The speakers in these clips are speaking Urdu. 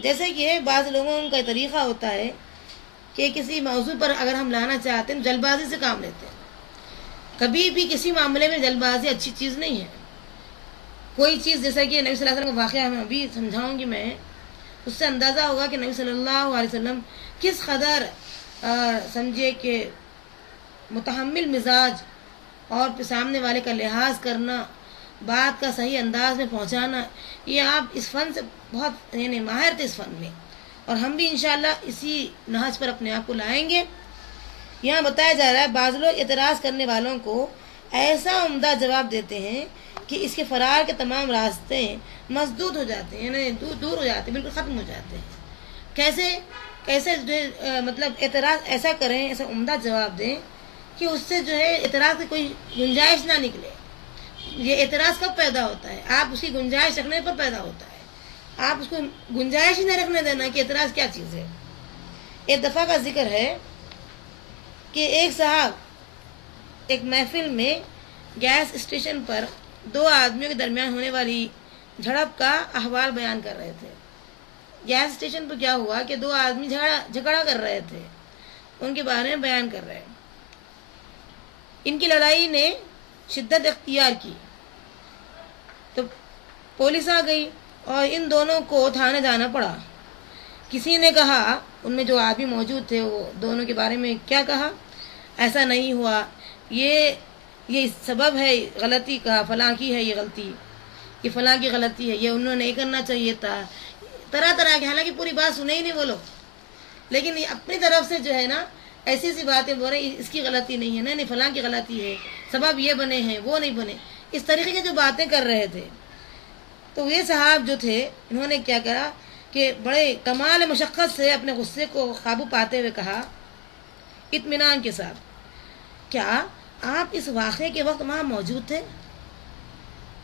جیسے کہ بعض لوگوں کا طریقہ ہوتا ہے کہ کسی موضوع پر اگر ہم لانا چاہتے ہیں جلد بازی سے کام لیتے ہیں. کبھی بھی کسی معاملے میں جلد بازی اچھی چیز نہیں ہے. کوئی چیز جیسا کہ نبی صلی اللہ علیہ وسلم کا واقعہ میں ابھی سمجھاؤں گی میں، اس سے اندازہ ہوگا کہ نبی صلی اللہ علیہ وسلم کس قدر سمجھے کہ متحمل مزاج اور سامنے والے کا لحاظ کرنا، بات کا صحیح انداز میں پہنچانا، یہ آپ اس فن سے بہت یعنی ماہر تھے اس فن میں، اور ہم بھی انشاءاللہ اسی نہج پر اپنے آپ کو لائیں گے. یہاں بتایا جا رہا ہے بعض لوگ اعتراض کرنے والوں کو ایسا عمدہ جواب دیتے ہیں کہ اس کے فرار کے تمام راستے مسدود ہو جاتے ہیں، یعنی دور ہو جاتے ہیں، بالکل ختم ہو جاتے ہیں. کیسے مطلب اعتراض ایسا کریں، ایسا عمدہ جواب دیں کہ اس سے جو ہے اعتراض کی کوئی گنجائش نہ نکلے. یہ اعتراض کب پیدا ہوتا ہے؟ آپ اس کی گنجائش رکھنے پر پیدا ہوتا ہے. آپ اس کو گنجائش ہی نہ رکھنے دینا کہ اعتراض کیا چیز ہے. ایک دفعہ کا ذکر ہے کہ ایک صاحب ایک محفل میں گیس اسٹیشن پر دو آدمیوں کے درمیان ہونے والی جھڑپ کا احوال بیان کر رہے تھے. گیس اسٹیشن پر کیا ہوا کہ دو آدمی جھگڑا کر رہے تھے، ان کے بارے میں بیان کر رہے. ان کی لڑائی نے شدت اختیار کی تو پولیس آ گئی اور ان دونوں کو تھانے جانا پڑا. کسی نے کہا، ان میں جو آدمی موجود تھے وہ دونوں کے بارے میں کیا کہا، ایسا نہیں ہوا، یہ سبب ہے غلطی کا، فلاں کی ہے یہ غلطی، یہ فلاں کی غلطی ہے، یہ انہوں نے نہیں کرنا چاہیے تھا. طرح طرح کی، حالانکہ پوری بات سنے ہی نہیں وہ لوگ، لیکن اپنی طرف سے جو ہے نا ایسی باتیں بول رہے اس کی غلطی نہیں ہے، نہیں فلاں کی غلطی ہے، سبب یہ بنے ہیں وہ نہیں بنے، اس طریقے کی جو باتیں کر رہے تھے. تو یہ صاحب جو تھے انہوں نے کیا کرا کہ بڑے کمال مشقت سے اپنے غصے کو قابو پاتے ہوئے کہا اطمینان کے ساتھ، کیا آپ اس واقعے کے وقت وہاں موجود تھے؟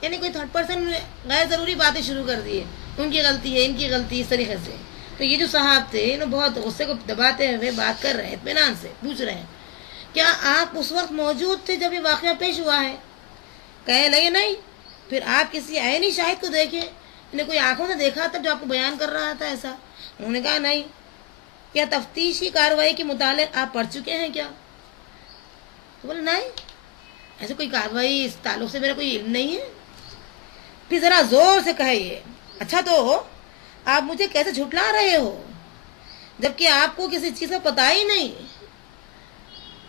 یعنی کوئی تھرڈ پرسن غیر ضروری باتیں شروع کر دی، ان کی غلطی ہے، ان کی غلطی، اس طریقے سے. تو یہ جو صاحب تھے انہوں بہت غصے کو دباتے ہوئے بات کر رہے ہیں، اطمینان سے پوچھ رہے ہیں کیا آپ اس وقت موجود تھے جب یہ واقعہ پیش ہوا ہے؟ کہے لگے نہیں. پھر آپ کسی عینی شاہد کو دیکھے، انہیں کوئی آنکھوں سے دیکھا تھا جو آپ کو بیان کر رہا تھا ایسا؟ انہوں نے کہا نہیں. کیا تفتیشی کارروائی کے متعلق آپ پڑھ چکے ہیں کیا؟ بولے نہیں، ایسے کوئی کارروائی اس تعلق سے میرا کوئی علم نہیں ہے. پھر ذرا زور سے کہے یہ، اچھا تو آپ مجھے کیسے جھٹلا رہے ہو جبکہ آپ کو کسی چیز کا پتہ ہی نہیں؟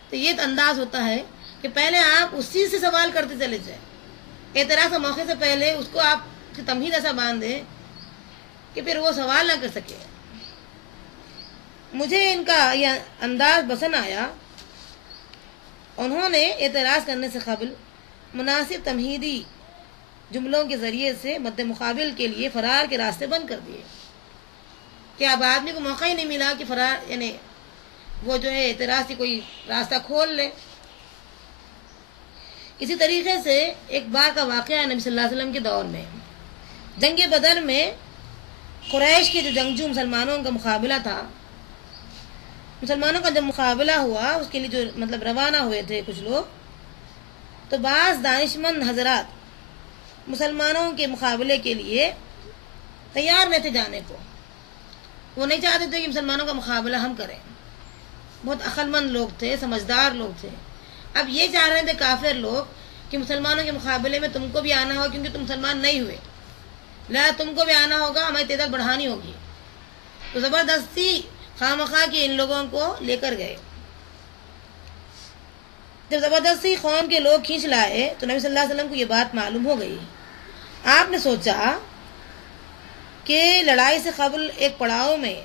تو یہ انداز ہوتا ہے کہ پہلے آپ اس چیز سے سوال کرتے چلے جائیں، اعتراض کے موقع سے پہلے اس کو آپ کی تمہید ایسا باندھ دیں کہ پھر وہ سوال نہ کر سکے. مجھے ان کا یہ انداز پسند آیا. انہوں نے اعتراض کرنے سے قبل مناسب تمہیدی جملوں کے ذریعے سے مد مقابل کے لیے فرار کے راستے بند کر دیے کہ اب آدمی کو موقع ہی نہیں ملا کہ فرار یعنی وہ جو ہے اعتراض کی کوئی راستہ کھول لے. اسی طریقے سے ایک بار کا واقعہ ہے نبی صلی اللہ علیہ وسلم کے دور میں جنگ بدر میں قریش کے جو جنگجو مسلمانوں کا مقابلہ تھا، مسلمانوں کا جب مقابلہ ہوا اس کے لیے جو مطلب روانہ ہوئے تھے کچھ لوگ، تو بعض دانشمند حضرات مسلمانوں کے مقابلے کے لیے تیار نہیں تھے جانے کو. وہ نہیں چاہتے تھے کہ مسلمانوں کا مقابلہ ہم کریں. بہت عقل مند لوگ تھے، سمجھدار لوگ تھے. اب یہ چاہ رہے تھے کافر لوگ کہ مسلمانوں کے مقابلے میں تم کو بھی آنا ہوگا کیونکہ تم مسلمان نہیں ہوئے، لہذا تم کو بھی آنا ہوگا، ہماری تعداد بڑھانی ہوگی. تو زبردستی خواہ کے ان لوگوں کو لے کر گئے. جب زبردستی قوم کے لوگ کھینچ لائے تو نبی صلی اللہ علیہ وسلم کو یہ بات معلوم ہو گئی. آپ نے سوچا کہ لڑائی سے قبل ایک پڑاؤ میں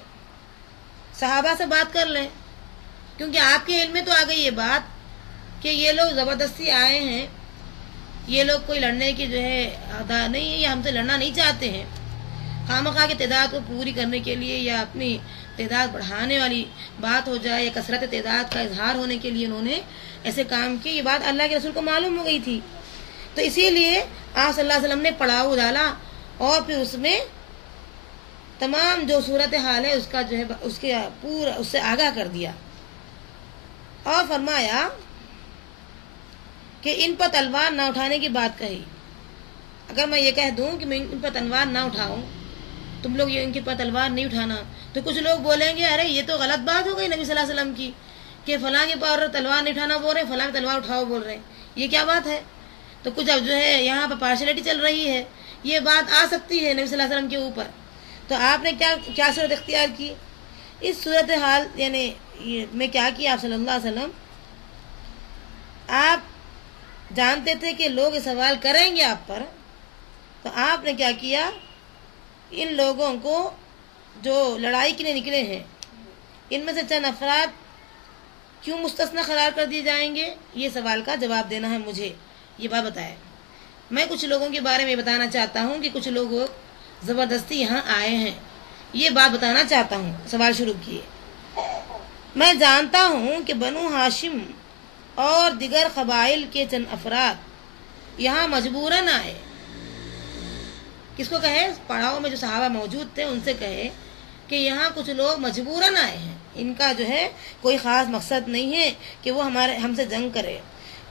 صحابہ سے بات کر لیں، کیونکہ آپ کے علم میں تو آ گئی یہ بات کہ یہ لوگ زبردستی آئے ہیں، یہ لوگ کوئی لڑنے کی جو ہے ادا نہیں ہے، یہ ہم سے لڑنا نہیں چاہتے ہیں. خواہ کی تعداد کو پوری کرنے کے لیے یا اپنی تعداد بڑھانے والی بات ہو جائے یا کثرت تعداد کا اظہار ہونے کے لیے انہوں نے ایسے کام کیے. یہ بات اللہ کے رسول کو معلوم ہو گئی تھی، تو اسی لیے آپ صلی اللہ علیہ وسلم نے پڑاؤ ڈالا اور پھر اس میں تمام جو صورت حال ہے اس کا جو ہے اس کے پورا اس سے آگاہ کر دیا اور فرمایا کہ ان پر تلوار نہ اٹھانے کی بات کہی. اگر میں یہ کہہ دوں کہ میں ان پر تلوار نہ اٹھاؤں تم لوگ یہ ان کے پاس تلوار نہیں اٹھانا. تو کچھ لوگ بولیں گے ارے یہ تو غلط بات ہو گئی نبی صلی اللہ علیہ وسلم کی کہ فلاں کے پاس تلوار نہیں اٹھانا بول رہے ہیں, فلاں کی تلوار اٹھاؤ بول رہے ہیں, یہ کیا بات ہے؟ تو کچھ اب جو ہے یہاں پہ پارشلٹی چل رہی ہے, یہ بات آ سکتی ہے نبی صلی اللہ علیہ وسلم کے اوپر. تو آپ نے کیا صورت اختیار کی اس صورت حال, یعنی میں کیا کیا آپ صلی اللہ علیہ وسلم, آپ جانتے تھے کہ لوگ سوال کریں گے آپ پر, تو آپ نے کیا کیا, ان لوگوں کو جو لڑائی کے لیے نکلے ہیں ان میں سے چند افراد کیوں مستثنی قرار کر دیے جائیں گے, یہ سوال کا جواب دینا ہے مجھے, یہ بات بتائے. میں کچھ لوگوں کے بارے میں بتانا چاہتا ہوں کہ کچھ لوگ زبردستی یہاں آئے ہیں, یہ بات بتانا چاہتا ہوں. سوال شروع کیے. میں جانتا ہوں کہ بنو ہاشم اور دیگر قبائل کے چند افراد یہاں مجبوراً آئے. کس کو کہے؟ پڑاؤ میں جو صحابہ موجود تھے ان سے کہے کہ یہاں کچھ لوگ مجبوراً آئے ہیں, ان کا جو ہے کوئی خاص مقصد نہیں ہے کہ وہ ہم سے جنگ کرے,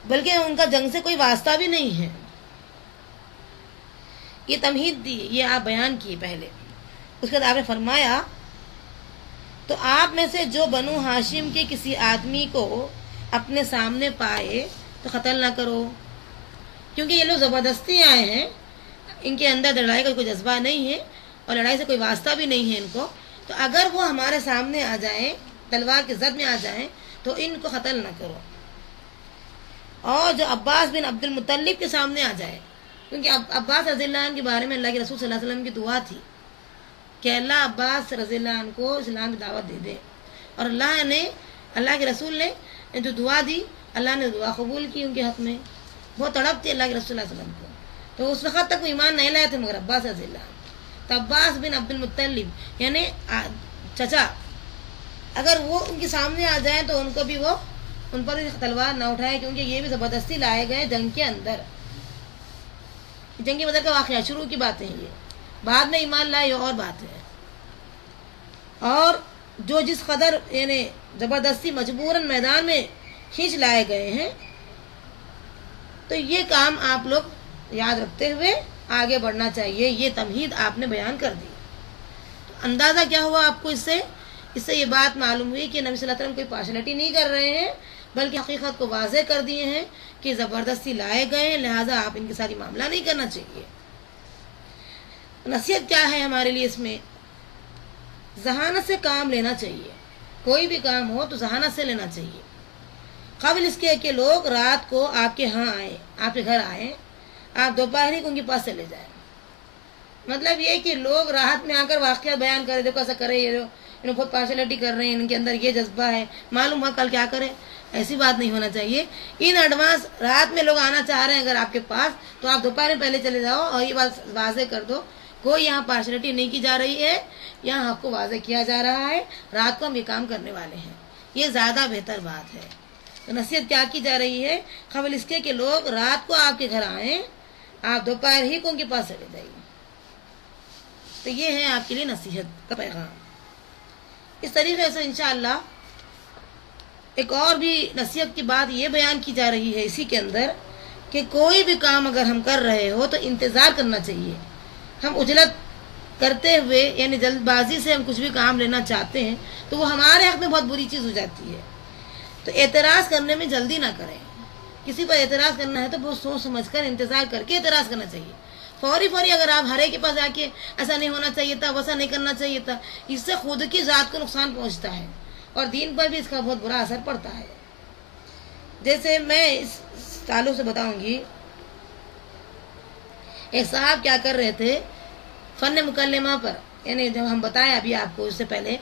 بلکہ ان کا جنگ سے کوئی واسطہ بھی نہیں ہے. یہ تمہید دی, یہ آپ بیان کیے پہلے. اس کے بعد آپ نے فرمایا تو آپ میں سے جو بنو ہاشم کے کسی آدمی کو اپنے سامنے پائے تو قتل نہ کرو, کیونکہ یہ لوگ زبردستی آئے ہیں, ان کے اندر لڑائی کا کوئی جذبہ نہیں ہے اور لڑائی سے کوئی واسطہ بھی نہیں ہے ان کو. تو اگر وہ ہمارے سامنے آ جائیں, تلوار کی زد میں آ جائیں, تو ان کو قتل نہ کرو. اور جو عباس بن عبد المطلب کے سامنے آ جائے, کیونکہ عباس رضی اللہ عنہ کے بارے میں اللہ کے رسول صلی اللہ علیہ وسلم کی دعا تھی کہ اللہ عباس رضی اللہ عنہ کو اسلام کی دعوت دے دے, اور اللہ کے رسول نے جو دعا دی, اللہ نے دعا قبول کی ان کے حق میں. بہت تڑپ تھی اللہ کے رسول صلی اللہ علیہ وسلم کو, تو اس وقت تک وہ ایمان نہیں لائے تھے مگر عباس رضی اللہ عنہ. تو عباس بن عبد المطلب یعنی چچا, اگر وہ ان کے سامنے آ جائیں تو ان پر بھی تلوار نہ اٹھائے, کیونکہ یہ بھی زبردستی لائے گئے جنگ کے اندر. جنگ بدر کا واقعہ شروع کی باتیں ہیں, یہ بعد میں ایمان لائے یہ اور بات ہے. اور جو جس قدر یعنی زبردستی مجبوراً میدان میں کھینچ لائے گئے ہیں, تو یہ کام آپ لوگ یاد رکھتے ہوئے آگے بڑھنا چاہیے. یہ تمہید آپ نے بیان کر دی. تو اندازہ کیا ہوا آپ کو اس سے یہ بات معلوم ہوئی کہ نبی صلی اللہ علیہ وسلم کوئی پارشلٹی نہیں کر رہے ہیں, بلکہ حقیقت کو واضح کر دیے ہیں کہ زبردستی لائے گئے ہیں, لہٰذا آپ ان کے ساتھ معاملہ نہیں کرنا چاہیے. نصیحت کیا ہے ہمارے لیے؟ اس میں ذہانت سے کام لینا چاہیے. کوئی بھی کام ہو تو ذہانت سے لینا چاہیے. قبل اس کے کہ لوگ رات کو آپ کے ہاں آئیں, آپ کے گھر آئیں, آپ دوپہر کو ان کے پاس چلے جائیں. مطلب یہ کہ لوگ راحت میں آ کر واقعہ بیان کرے, دیکھو ایسا کرے, یہ انہوں بہت پارشلٹی کر رہے ہیں, ان کے اندر یہ جذبہ ہے, معلوم ہوا کل کیا کرے. ایسی بات نہیں ہونا چاہیے. ان ایڈوانس رات میں لوگ آنا چاہ رہے ہیں اگر آپ کے پاس, تو آپ دوپہر میں پہلے چلے جاؤ اور یہ بات واضح کر دو, کوئی یہاں پارشلٹی نہیں کی جا رہی ہے, یہاں حق کو واضح کیا جا رہا ہے, رات کو ہم یہ کام کرنے والے ہیں. یہ زیادہ بہتر بات ہے. تو نصیحت کیا کی جا رہی ہے؟ قبل اس کے کہ لوگ رات کو آپ کے گھر آئیں, آپ دوپہر ہی کو ان کے پاس چلے جائیے. تو یہ ہے آپ کے لیے نصیحت کا پیغام. اس طریقے سے انشاءاللہ ایک اور بھی نصیحت کی بات یہ بیان کی جا رہی ہے اسی کے اندر کہ کوئی بھی کام اگر ہم کر رہے ہو تو انتظار کرنا چاہیے. ہم عجلت کرتے ہوئے یعنی جلد بازی سے ہم کچھ بھی کام لینا چاہتے ہیں تو وہ ہمارے حق میں بہت بری چیز ہو جاتی ہے. تو اعتراض کرنے میں جلدی نہ کریں. کسی پر اعتراض کرنا ہے تو بہت سوچ سمجھ کر انتظار کر کے اعتراض کرنا چاہیے. فوری اگر آپ ہرے کے پاس جا کے ایسا نہیں ہونا چاہیے تھا, ویسا نہیں کرنا چاہیے تھا, اس سے خود کی ذات کو نقصان پہنچتا ہے اور دین پر بھی اس کا بہت برا اثر پڑتا ہے. جیسے میں اس تعلق سے بتاؤں گی, ایک صاحب کیا کر رہے تھے فن مکلمہ پر, یعنی جب ہم بتائیں ابھی آپ کو اس سے پہلے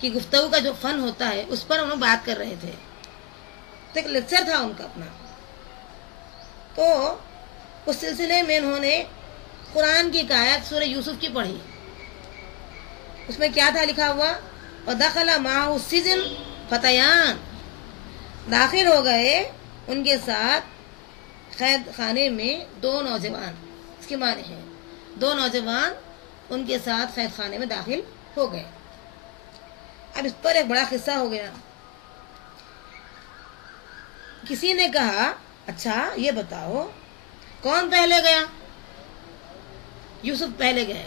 کہ گفتگو کا جو فن ہوتا ہے اس پر ہم لوگ بات کر رہے تھے. تو ایک لیکچر تھا ان کا اپنا, تو اس سلسلے میں انہوں نے قرآن کی ایک آیت سورہ یوسف کی پڑھی. اس میں کیا تھا لکھا ہوا؟ وَدَخَلَ مَعَهُ السِّجْنَ فَتَيَانِ, داخل ہو گئے ان کے ساتھ قید خانے میں دو نوجوان. اس کے معنی ہے دو نوجوان ان کے ساتھ قید خانے میں داخل ہو گئے. اب اس پر ایک بڑا قصہ ہو گیا. کسی نے کہا اچھا یہ بتاؤ کون پہلے گیا؟ یوسف پہلے گئے.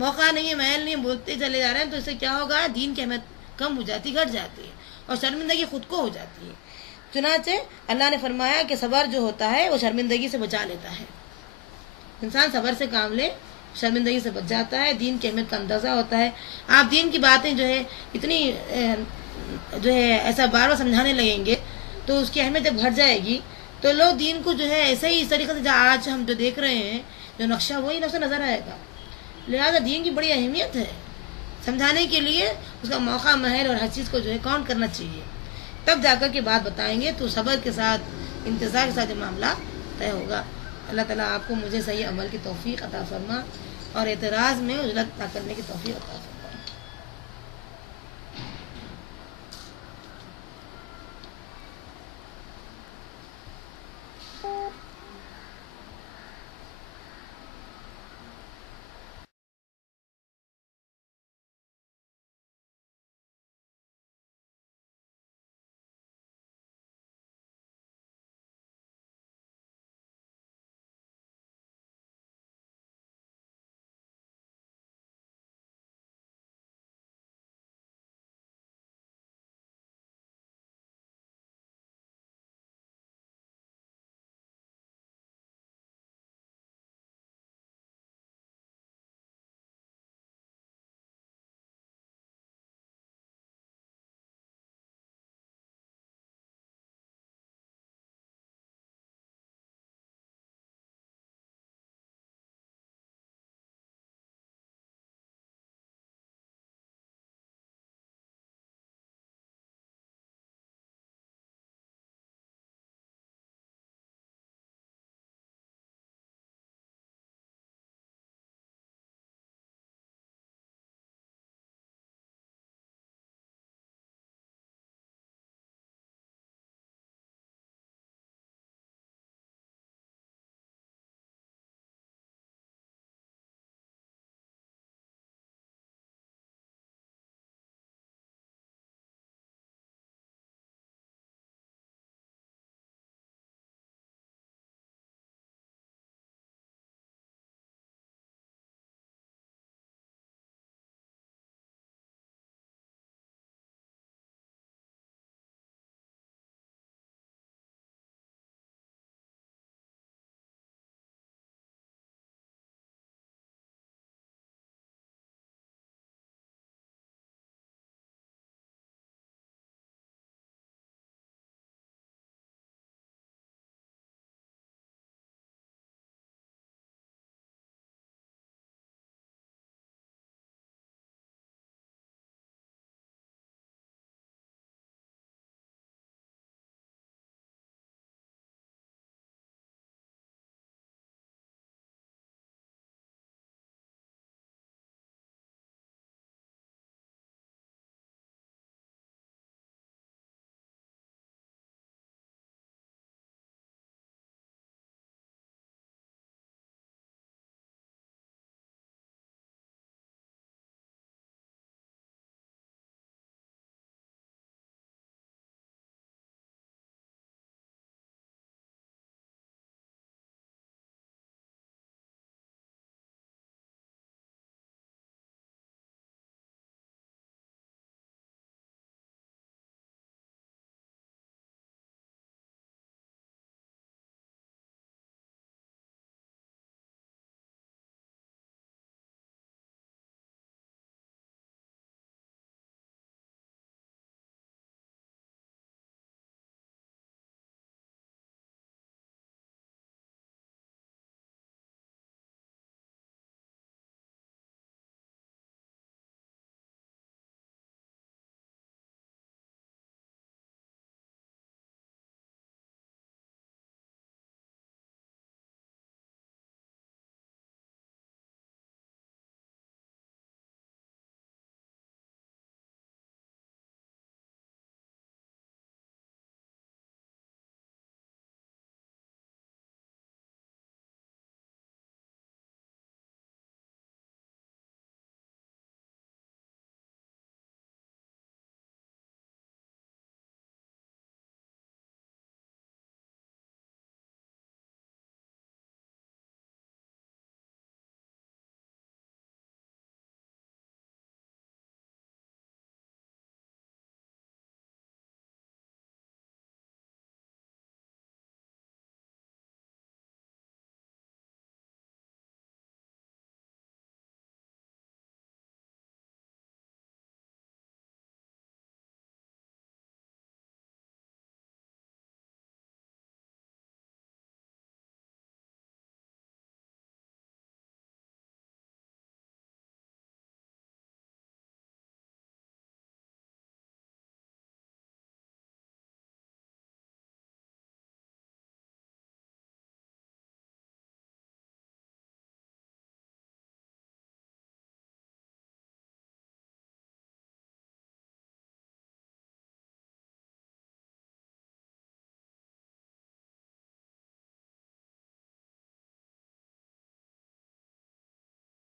موقع نہیں ہے، محل نہیں ہے، بولتے چلے جا رہے ہیں، تو اس سے کیا ہوگا؟ دین کی اہمیت کم ہو جاتی، گھٹ جاتی ہے، اور شرمندگی خود کو ہو جاتی ہے۔ چنانچہ اللہ نے فرمایا کہ صبر جو ہوتا ہے وہ شرمندگی سے بچا لیتا ہے۔ انسان صبر سے کام لے، شرمندگی سے بچ جاتا ہے، دین کی اہمیت کا اندازہ ہوتا ہے۔ آپ دین کی باتیں جو ہے اتنی جو ہے ایسا بار بار سمجھانے لگیں گے تو اس کی اہمیت جب گھٹ جائے گی تو لوگ دین کو جو ہے ایسے ہی اس طریقے سے آج ہم جو دیکھ رہے ہیں جو نقشہ وہی نقشہ نظر آئے گا۔ لہٰذا دین کی بڑی اہمیت ہے، سمجھانے کے لیے اس کا موقع محل اور ہر چیز کو جو ہے کاؤنٹ کرنا چاہیے، تب جا کر کے بات بتائیں گے تو صبر کے ساتھ، انتظار کے ساتھ یہ معاملہ طے ہوگا۔ اللہ تعالیٰ آپ کو مجھے صحیح عمل کی توفیق عطا فرما اور اعتراض میں اجلت نہ کرنے کی توفیق عطا فرما۔